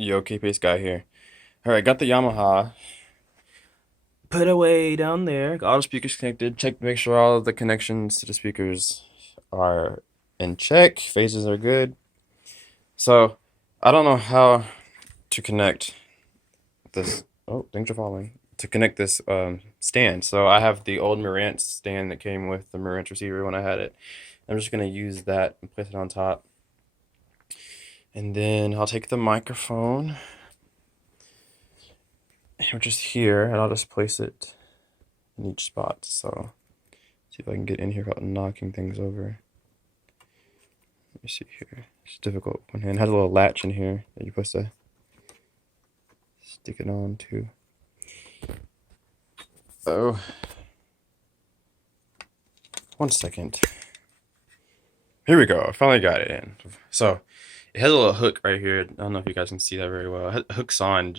Yo, Kpaceguy here. Alright, got the Yamaha put away down there. Got all the speakers connected. Check to make sure all of the connections to the speakers are in check. Phases are good. So, I don't know how to connect this. Oh, things are falling. To connect this stand. So, I have the old Marantz stand that came with the Marantz receiver when I had it. I'm just going to use that and place it on top. And then I'll take the microphone, which is here, and I'll just place it in each spot. So, see if I can get in here without knocking things over. Let me see here. It's difficult with one hand. It has a little latch in here that you're supposed to stick it on to. Oh, 1 second. Here we go. I finally got it in. So, it has a little hook right here. I don't know if you guys can see that very well. It hooks on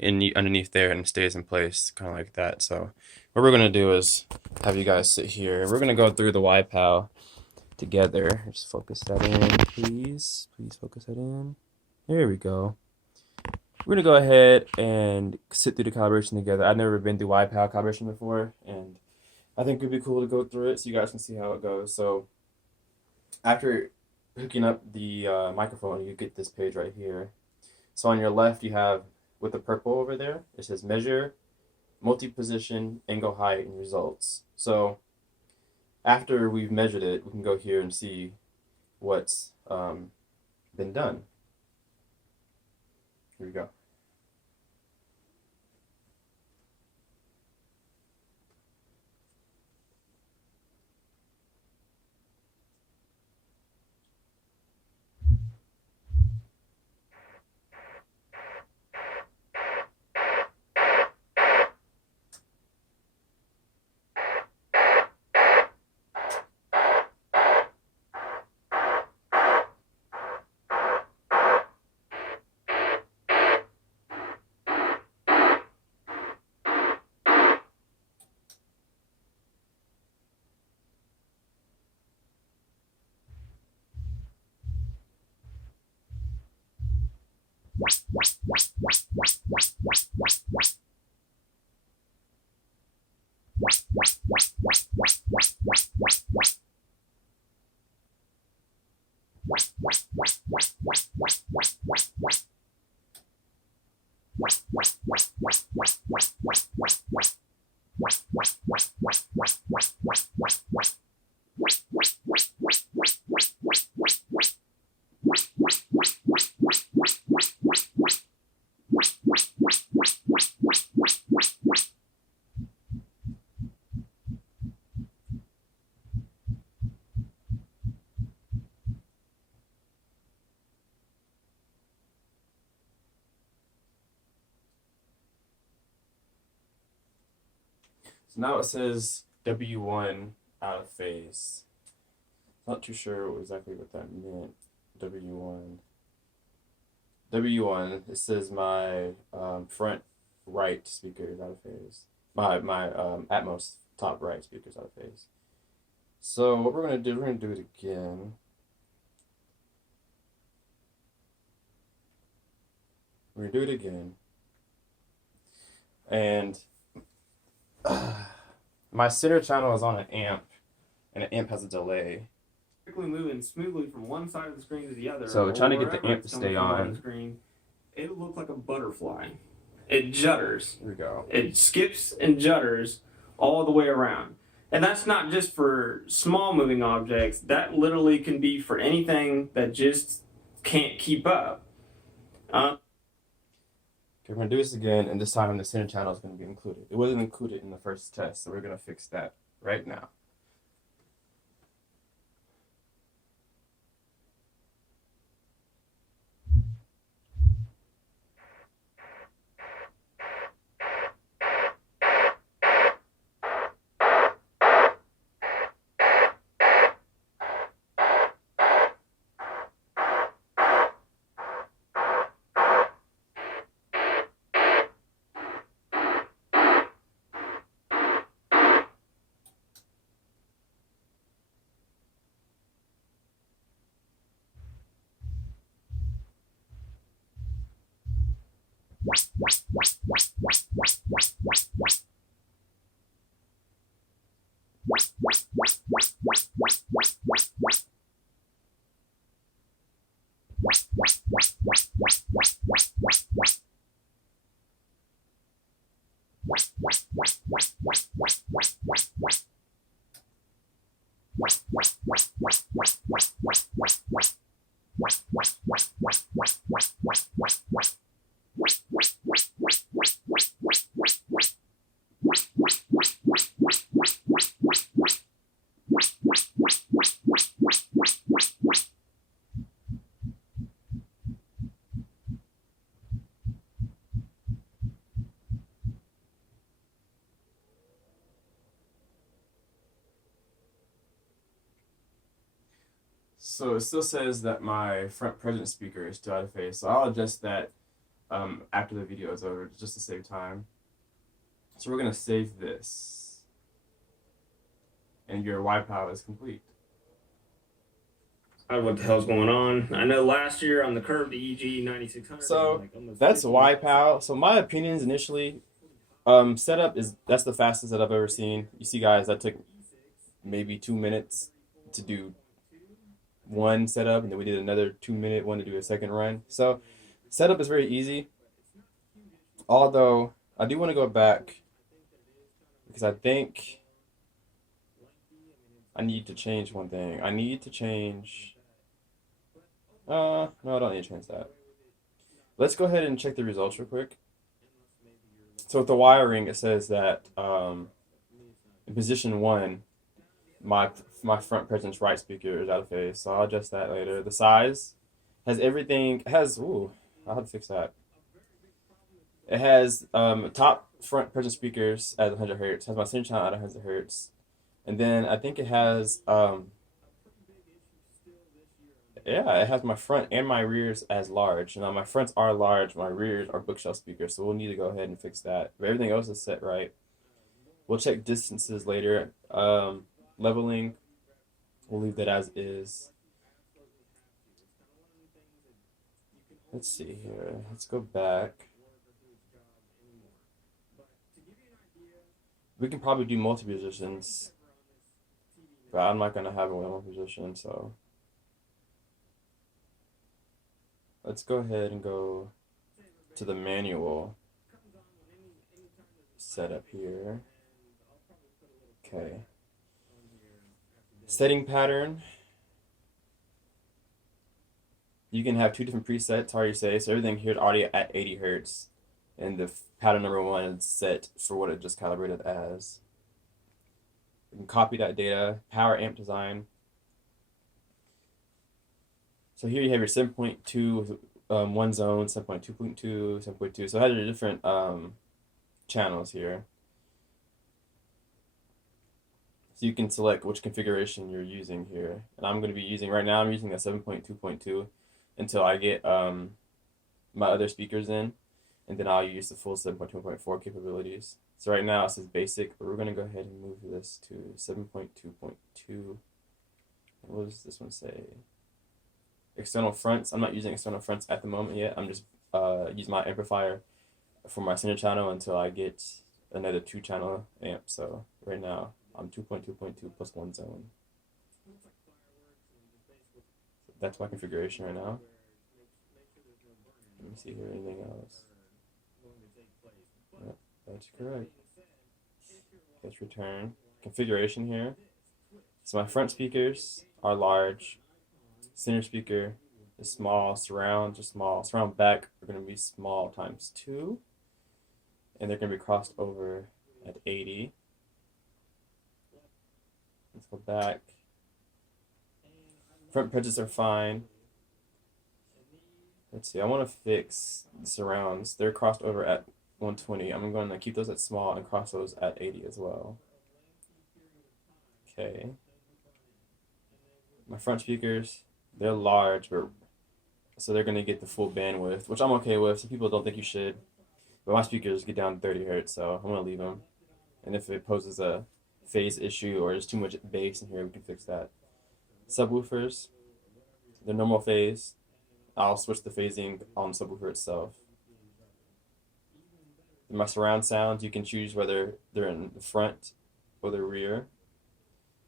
underneath there and stays in place, kind of like that. So, what we're gonna do is have you guys sit here. We're gonna go through the YPAO together. Just focus that in, please. Please focus that in. There we go. We're gonna go ahead and sit through the calibration together. I've never been through YPAO calibration before, and I think it'd be cool to go through it so you guys can see how it goes. So after hooking up the microphone, you get this page right here. So on your left, you have with the purple over there, it says measure, multi-position, angle height, and results. So after we've measured it, we can go here and see what's been done. Here we go. So now it says W1 out of phase. Not too sure exactly what that meant. W1. W1. It says my front right speaker is out of phase. My Atmos top right speaker is out of phase. So what we're gonna do? We're gonna do it again. We're gonna do it again. And my center channel is on an amp, and an amp has a delay. Moving smoothly from one side of the screen to the other. So trying to get the amp to stay on. Screen, it'll look like a butterfly. It judders. Here we go. It skips and judders all the way around. And that's not just for small moving objects. That literally can be for anything that just can't keep up. Okay, we're gonna do this again, and this time the center channel is gonna be included. It wasn't included in the first test, so we're gonna fix that right now. So it still says that my front present speaker is still out of phase. So I'll adjust that after the video is over, just to save time. So we're gonna save this, and your YPAO is complete. What the hell's going on? I know last year on the curve to EG 9600. So like that's YPAO. So my opinions initially, setup is that's the fastest that I've ever seen. You see, guys, that took maybe 2 minutes to do one setup, and then we did another 2 minute one to do a second run. So setup is very easy. Although I do want to go back because I think I need to change one thing. I need to change. No, I don't need to change that. Let's go ahead and check the results real quick. So with the wiring, it says that in position 1, my front presence right speaker is out of phase. So I'll adjust that later. The size has everything. It has I'll have to fix that. It has top front presence speakers at 100 hertz. Has my center channel at 100 hertz, and then I think it has yeah, it has my front and my rears as large. Now my fronts are large, my rears are bookshelf speakers, so we'll need to go ahead and fix that. But everything else is set right. We'll check distances later. Leveling, we'll leave that as is. Let's see here. Let's go back. We can probably do multi-positions, but I'm not gonna have one position, so let's go ahead and go to the manual setup here. Okay. Setting pattern. You can have 2 different presets, how you say. So everything here is already at 80 hertz, and the pattern number 1 is set for what it just calibrated as. You can copy that data. Power amp design. So here you have your 7.2 one zone, 7.2.2, 7.2. So it has your different channels here. So you can select which configuration you're using here. And I'm going to be using, right now I'm using a 7.2.2 until I get my other speakers in. And then I'll use the full 7.2.4 capabilities. So right now it says basic, but we're going to go ahead and move this to 7.2.2. What does this one say? External fronts. I'm not using external fronts at the moment yet. I'm just using my amplifier for my center channel until I get another 2-channel amp. So right now I'm 2.2.2 plus 1 zone. So that's my configuration right now. Let me see here, anything else? Yep, that's correct. Let's return. Configuration here. So my front speakers are large. Center speaker is small. Surrounds are small. Surround back are going to be small times 2. And they're going to be crossed over at 80. Let's go back. Front pitches are fine. Let's see, I want to fix the surrounds. They're crossed over at 120. I'm going to keep those at small and cross those at 80 as well. Okay. My front speakers, they're large, but so they're going to get the full bandwidth, which I'm okay with. Some people don't think you should. But my speakers get down to 30 hertz, so I'm going to leave them. And if it poses a phase issue or there's too much bass in here, we can fix that. Subwoofers, they're normal phase. I'll switch the phasing on the subwoofer itself. My surround sounds, you can choose whether they're in the front or the rear.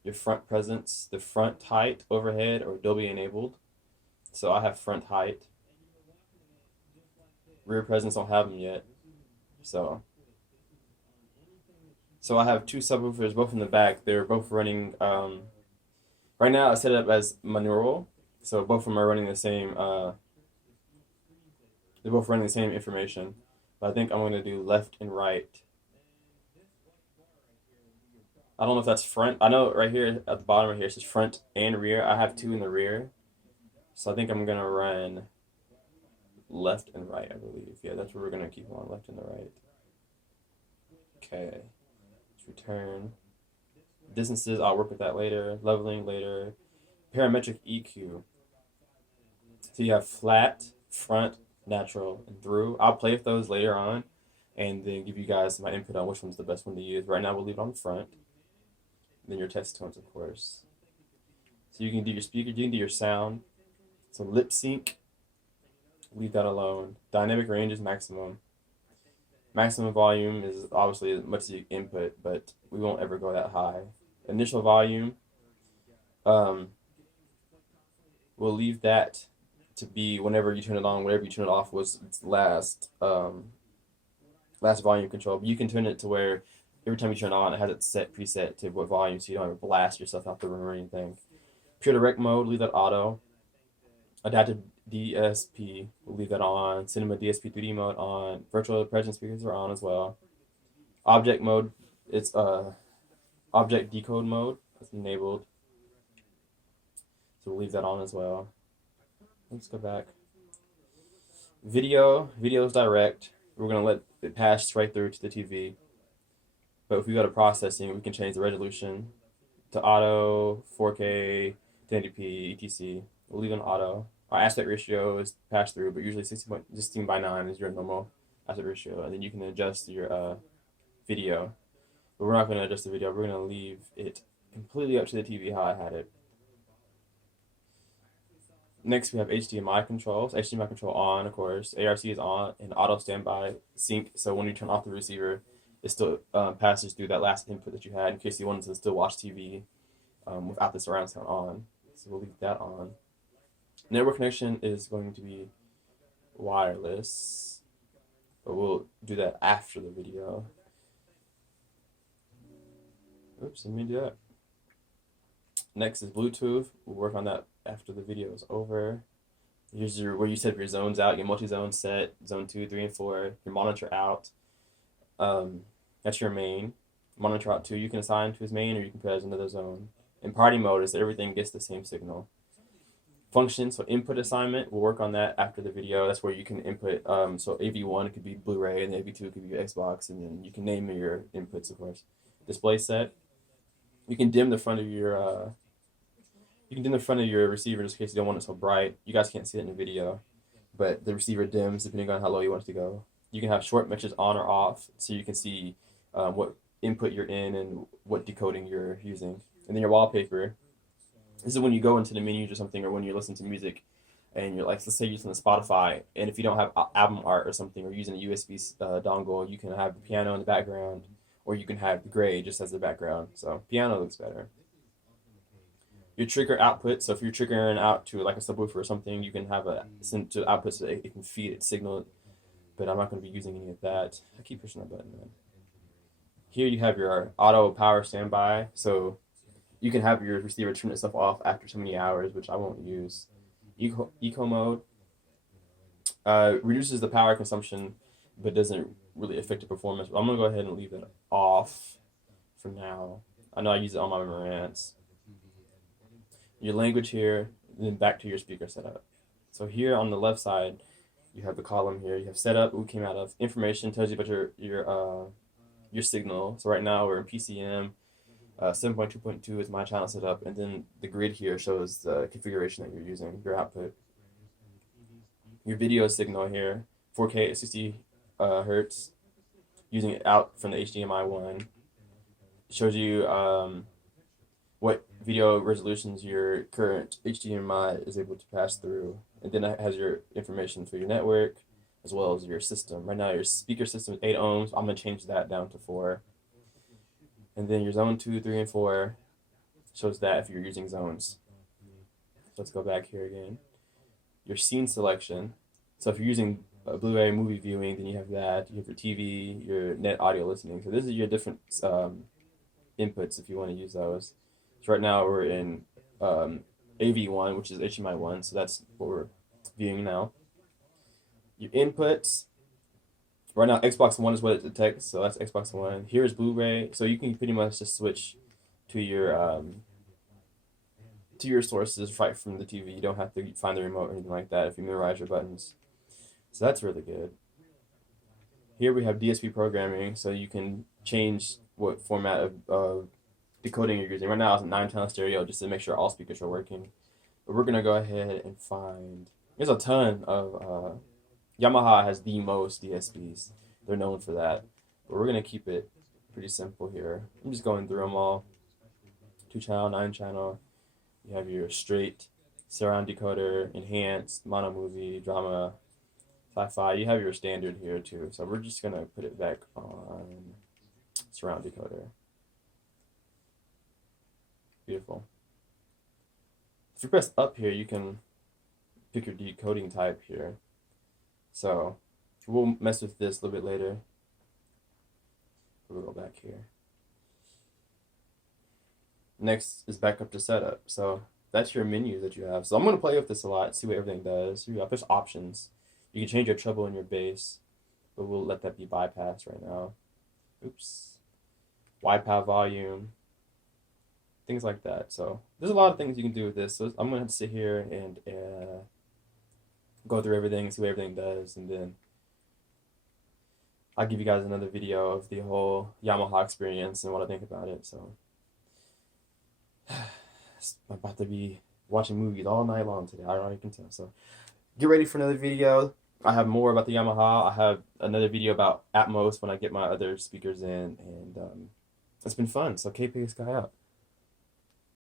Your front presence, the front height, overhead, or Dolby enabled. So I have front height. Rear presence, don't have them yet. So I have 2 subwoofers, both in the back. They're both running. Right now I set it up as monaural, so both of them are running the same. They're both running the same information, but I think I'm going to do left and right. I don't know if that's front. I know right here at the bottom right here it says front and rear. I have 2 in the rear, so I think I'm gonna run left and right. I believe. Yeah, that's what we're gonna keep on, left and the right. Okay. Let's return. Distances, I'll work with that later. Leveling later. parametric EQ. So you have flat, front, natural, and through. I'll play with those later on and then give you guys my input on which one's the best one to use. Right now we'll leave it on the front. Then your test tones, of course. So you can do your speaker, you can do your sound. So lip sync, leave that alone. Dynamic range is maximum. Maximum volume is obviously as much as you input, but we won't ever go that high. Initial volume, um, we'll leave that to be whenever you turn it on, whenever you turn it off was its last volume control. But you can turn it to where every time you turn it on, it has it set preset to what volume, so you don't ever blast yourself out the room or anything. Pure direct mode, leave that auto. Adaptive DSP, we'll leave that on. Cinema DSP 3D mode on. Virtual presence speakers are on as well. Object mode, it's object decode mode. It's enabled. So we'll leave that on as well. Let's go back. Video is direct. We're gonna let it pass right through to the TV. But if we go to processing, we can change the resolution to auto, 4K, 1080p, etc. We'll leave it on auto. Our aspect ratio is passed through, but usually 16:9 is your normal aspect ratio. And then you can adjust your video. But we're not going to adjust the video. We're going to leave it completely up to the TV how I had it. Next, we have HDMI controls. HDMI control on, of course. R.S.C is on, and auto standby sync. So when you turn off the receiver, it still passes through that last input that you had in case you wanted to still watch TV without the surround sound on. So we'll leave that on. Network connection is going to be wireless, but we'll do that after the video. Oops, let me do that. Next is Bluetooth. We'll work on that after the video is over. Here's your where you set your zones out. Your multi-zone set, zone 2, 3, and 4. Your monitor out. That's your main. Monitor out 2 you can assign to his main, or you can put it as another zone. In party mode is that everything gets the same signal. Function, so input assignment, we'll work on that after the video. That's where you can input, so AV1 could be Blu-ray, and AV2 could be Xbox, and then you can name your inputs, of course. Display set, you can dim the front of your, receiver just in case you don't want it so bright. You guys can't see it in the video, but the receiver dims depending on how low you want it to go. You can have short messages on or off, so you can see what input you're in and what decoding you're using. And then your wallpaper. This is when you go into the menus or something, or when you listen to music, and you're like, let's say you're using Spotify, and if you don't have album art or something, or using a USB dongle, you can have the piano in the background, or you can have the gray just as the background. So piano looks better. Your trigger output, so if you're triggering out to like a subwoofer or something, you can have a send to output so it can feed it signal, but I'm not going to be using any of that. I keep pushing that button, man. Here you have your auto power standby, so you can have your receiver turn itself off after so many hours, which I won't use. Eco mode reduces the power consumption, but doesn't really affect the performance. But I'm going to go ahead and leave it off for now. I know I use it on my Marantz. Your language here, and then back to your speaker setup. So here on the left side, you have the column here. You have setup, what we came out of. Information tells you about your signal. So right now we're in PCM. 7.2.2 is my channel setup, and then the grid here shows the configuration that you're using, your output. Your video signal here, 4K at 60 hertz, using it out from the HDMI 1. It shows you what video resolutions your current HDMI is able to pass through, and then it has your information for your network as well as your system. Right now your speaker system is 8 ohms. I'm going to change that down to 4. And then your zone 2, 3, and 4 shows that if you're using zones. So let's go back here again. Your scene selection. So if you're using a Blu-ray movie viewing, then you have that. You have your TV, your net audio listening. So this is your different inputs if you want to use those. So right now we're in AV1, which is HDMI 1. So that's what we're viewing now. Your inputs. Right now, Xbox One is what it detects, so that's Xbox One. Here's Blu-ray, so you can pretty much just switch to your sources right from the TV. You don't have to find the remote or anything like that if you memorize your buttons. So that's really good. Here we have DSP programming, so you can change what format of decoding you're using. Right now it's a 9-channel stereo just to make sure all speakers are working. But we're gonna go ahead and find. There's a ton of Yamaha has the most DSPs. They're known for that. But we're gonna keep it pretty simple here. I'm just going through them all. 2 channel, 9 channel. You have your straight surround decoder, enhanced, mono movie, drama, sci-fi. You have your standard here too. So we're just gonna put it back on surround decoder. Beautiful. If you press up here, you can pick your decoding type here. So we'll mess with this a little bit later. We'll go back here. Next is back up to setup. So that's your menu that you have. So I'm going to play with this a lot, see what everything does. Here you go. There's options. You can change your treble and your bass, but we'll let that be bypassed right now. Oops. YPAO volume. Things like that. So there's a lot of things you can do with this. So I'm going to have to sit here and go through everything, see what everything does, and then I'll give you guys another video of the whole Yamaha experience and what I think about it. So I'm about to be watching movies all night long today. I already can tell. So get ready for another video. I have more about the Yamaha. I have another video about Atmos when I get my other speakers in, and it's been fun. So Kpaceguy out.